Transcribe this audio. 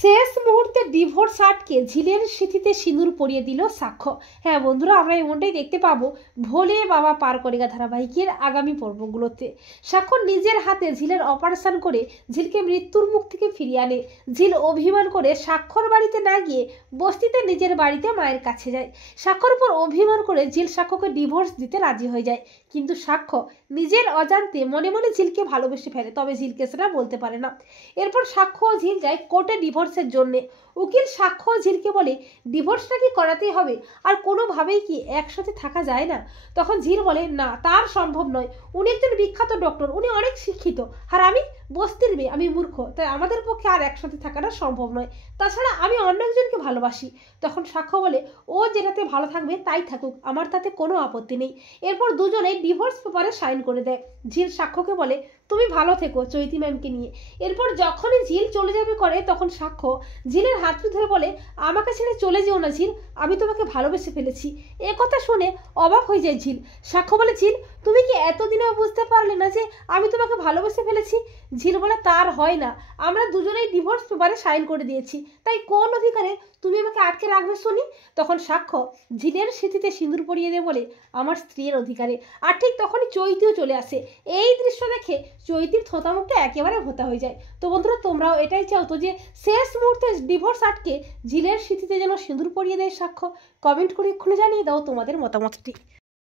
শেষ মুহূর্তে ডিভোর্স আটকে ঝিলের স্মৃতিতে সিঁদুর পরিয়ে দিল সাক্ষ্য। হ্যাঁ বন্ধুরা, আমরা এমনটাই দেখতে পাবো ভোলে বাবা পার করেগা ধারাবাহিকের আগামী পর্বগুলোতে। সাক্ষ্য নিজের হাতে ঝিলের অপারেশন করে ঝিলকে মৃত্যুর মুখ থেকে ফিরিয়ে আনে। ঝিল অভিমান করে সাক্ষ্যর বাড়িতে না গিয়ে বস্তিতে নিজের বাড়িতে মায়ের কাছে যায়। সাক্ষ্যর উপর অভিমান করে ঝিল সাক্ষ্যকে ডিভোর্স দিতে রাজি হয়ে যায়, কিন্তু সাক্ষ্য নিজের অজান্তে মনে মনে ঝিলকে ভালোবেসে ফেলে, তবে ঝিলকে সেটা বলতে পারে না। এরপর সাক্ষ্য ও ঝিল যায় কোর্টে ডিভোর্সের জন্য। উকিল সাক্ষ্য ও ঝিলকে বলে ডিভোর্সটা কি করাতেই হবে, আর কোনোভাবেই কি একসাথে থাকা যায় না? তখন ঝিল বলে না, তার সম্ভব নয়। উনি একজন বিখ্যাত ডক্টর, উনি অনেক শিক্ষিত, আর আমি বস্তির মেয়ে, আমি মূর্খ, তাই আমাদের পক্ষে আর একসাথে থাকাটা সম্ভব নয়। তাছাড়া আমি অন্য একজনকে ভালোবাসি। তখন সাক্ষ্য বলে ও যেটাতে ভালো থাকবে তাই থাকুক, আমার তাতে কোনো আপত্তি নেই। এরপর দুজনেই ডিভোর্স পেপারে সাইন করে দেয়। ঝিল সাক্ষ্যকে বলে তুমি ভালো থেকো চৈতি ম্যামকে নিয়ে। এরপর যখনই ঝিল চলে যাবে করে, তখন সাক্ষ্য ঝিলের হাত ধরে বলে আমাকে ছেড়ে চলে যেও না ঝিল, আমি তোমাকে ভালোবেসে ফেলেছি। এ কথা শুনে অবাক হয়ে যায় ঝিল। সাক্ষ্য বলে ঝিল, তুমি কি এতদিনেও বুঝতে পারলে না যে আমি তোমাকে ভালোবেসে ফেলেছি? ঝিল বলে তার হয় না, আমরা দুজনেই ডিভোর্স পেপারে সাইন করে দিয়েছি, তাই কোন অধিকারে তুমি আমাকে আটকে রাখবে শুনি? তখন সাক্ষ্য ঝিলের স্মৃতিতে সিঁদুর পরিয়ে দেয় বলে আমার স্ত্রীর অধিকারে। আর ঠিক তখনই চৈতিও চলে আসে। এই দৃশ্য দেখে চৈতির থোঁতা মুখটা একেবারে ভোতা হয়ে যায়। তো বন্ধুরা, তোমরাও এটাই চাও তো যে শেষ মুহূর্তে ডিভোর্স আটকে ঝিলের স্মৃতিতে যেন সিঁদুর পরিয়ে দেয় সাক্ষ্য? কমেন্ট করে এক্ষুনি জানিয়ে দাও তোমাদের মতামতটি।